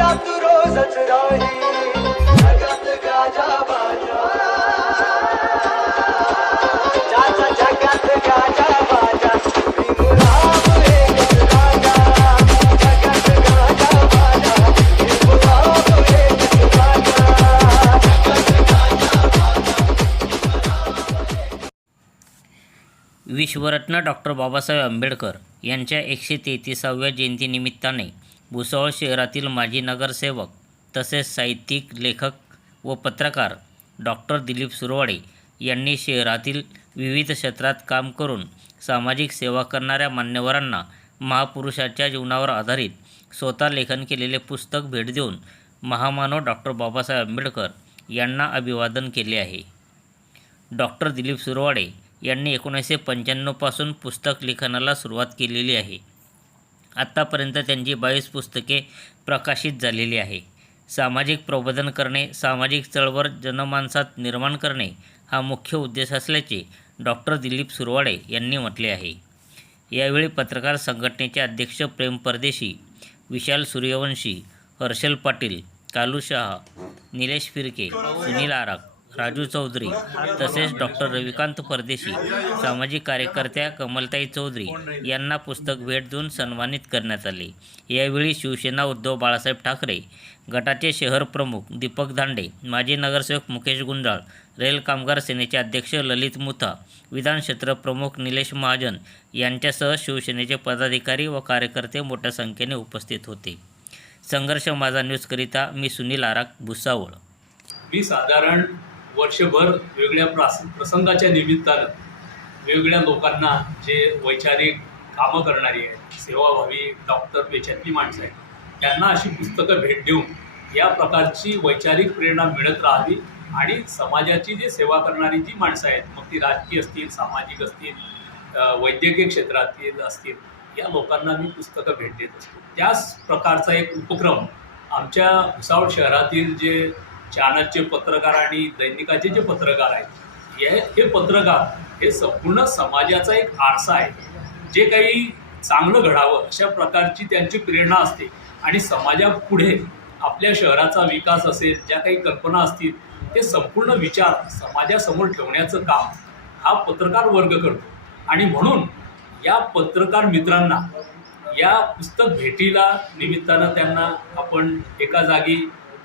तसंच राही. जगात गाजा बाजा. ज्याचा जगात गाजा बाजा. भीमराव एकच राजा. जगात गाजा बाजा. एकच राजा. विश्वरत्न डॉक्टर बाबासाहेब आंबेडकर यांच्या एकशे तेहतीसाव्या जयंतीनिमित्ताने भुसावळ शहरातील माजी नगरसेवक तसेच साहित्यिक लेखक व पत्रकार डॉक्टर दिलीप सुरवाडे यांनी शहरातील विविध क्षेत्रात काम करून सामाजिक सेवा करणाऱ्या मान्यवरांना महापुरुषाच्या जीवनावर आधारित स्वतः लेखन केलेले पुस्तक भेट देऊन महामानव डॉक्टर बाबासाहेब आंबेडकर यांना अभिवादन केले आहे. डॉक्टर दिलीप सुरवाडे यांनी एकोणीसशे पंच्याण्णवपासून पुस्तक लिखाणाला सुरुवात केलेली आहे. आत्तापर्यंत त्यांची बावीस पुस्तके प्रकाशित झालेली आहे. सामाजिक प्रबोधन करणे सामाजिक चळवळ जनमानसात निर्माण करणे हा मुख्य उद्देश असल्याचे डॉक्टर दिलीप सुरवाडे यांनी म्हटले आहे. यावेळी पत्रकार संघटनेचे अध्यक्ष प्रेम परदेशी विशाल सूर्यवंशी हर्षल पाटील कालू शहा निलेश फिरके सुनील आराक राजू चौधरी तसेच डॉक्टर रविकांत परदेशी सामाजिक कार्यकर्त्या कमलताई चौधरी यांना पुस्तक भेट देऊन सन्मानित करण्यात आले. यावेळी शिवसेना उद्धव बाळासाहेब ठाकरे गटाचे शहर प्रमुख दीपक दांडे माजी नगरसेवक मुकेश गुंजाळ रेल कामगार सेनेचे अध्यक्ष ललित मुथा विधान क्षेत्र प्रमुख निलेश महाजन यांच्यासह शिवसेनेचे पदाधिकारी व कार्यकर्ते मोठ्या संख्येने उपस्थित होते. संघर्ष माझा न्यूजकरिता मी सुनील आराक भुसावळ. मी साधारण वर्षभर वेगळ्या प्रास प्रसंगाच्या निमित्तानं वेगवेगळ्या लोकांना जे वैचारिक कामं करणारी आहेत सेवाभावी डॉक्टर पेशातली माणसं आहेत त्यांना अशी पुस्तकं भेट देऊन या प्रकारची वैचारिक प्रेरणा मिळत राहावी आणि समाजाची जी सेवा करणारी जी माणसं आहेत मग ती राजकीय असतील सामाजिक असतील वैद्यकीय क्षेत्रातील असतील या लोकांना मी पुस्तकं भेट देत असतो. त्याच प्रकारचा एक उपक्रम आमच्या भुसावळ शहरातील जे चॅनलचे पत्रकार आणि दैनिकाचे जे पत्रकार आहेत हे हे पत्रकार हे संपूर्ण समाजाचा एक आरसा आहे. जे काही चांगलं घडावं अशा प्रकारची त्यांची प्रेरणा असते. आणि समाजापुढे आपल्या शहराचा विकास असेल ज्या काही कल्पना असतील ते संपूर्ण विचार समाजासमोर ठेवण्याचं काम हा पत्रकार वर्ग करतो. आणि म्हणून या पत्रकार मित्रांना या पुस्तक भेटीला निमित्तानं त्यांना आपण एका जागी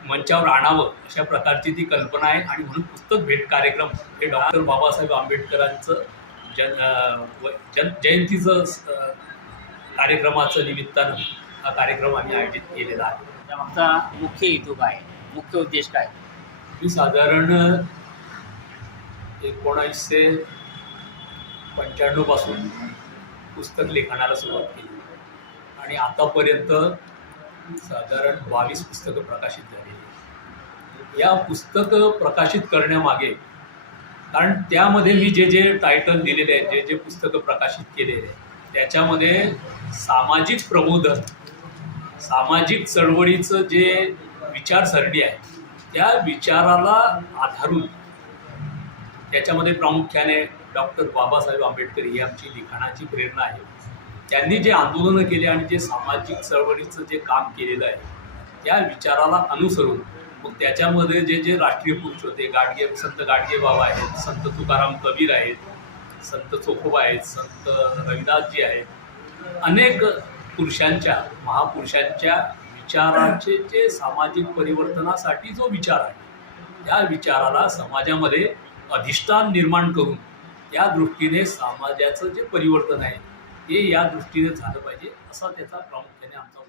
मंचावर आणावं अशा प्रकारची ती कल्पना आहे. आणि म्हणून पुस्तक भेट कार्यक्रम हे डॉक्टर बाबासाहेब आंबेडकरांचं जन जन जयंतीचं कार्यक्रमाचं निमित्तानं हा कार्यक्रम आम्ही आयोजित केलेला आहे. त्यामागचा मुख्य हेतू काय? मुख्य उद्देश काय? मी साधारण एकोणीसशे पंच्याण्णवपासून पुस्तक लिखाणाला सुरुवात केली. आणि आतापर्यंत साधारण बावीस पुस्तकं प्रकाशित झालेली या पुस्तकं प्रकाशित करण्यामागे कारण त्यामध्ये मी जे जे टायटल दिलेले आहेत जे जे पुस्तकं प्रकाशित केलेले आहेत त्याच्यामध्ये सामाजिक प्रबोधन सामाजिक चळवळीचं जे विचारसरणी आहे त्या विचाराला आधारून त्याच्यामध्ये प्रामुख्याने डॉक्टर बाबासाहेब आंबेडकर ही आमची लिखाणाची प्रेरणा आहे. त्यांनी जे आंदोलनं केले आणि जे सामाजिक चळवळीचं जे काम केलेलं आहे त्या विचाराला अनुसरून मग त्याच्यामध्ये जे जे राष्ट्रीय पुरुष होते गाडगे संत गाडगे बाबा आहेत संत तुकाराम कबीर आहेत संत चोखोबा आहेत संत रविदासजी आहेत अनेक पुरुषांच्या महापुरुषांच्या विचाराचे जे सामाजिक परिवर्तनासाठी जो विचार आहे त्या विचाराला समाजामध्ये अधिष्ठान निर्माण करून त्या दृष्टीने समाजाचं जे परिवर्तन आहे ते या दृष्टीने झालं पाहिजे असा त्याचा प्रामुख्याने आमचा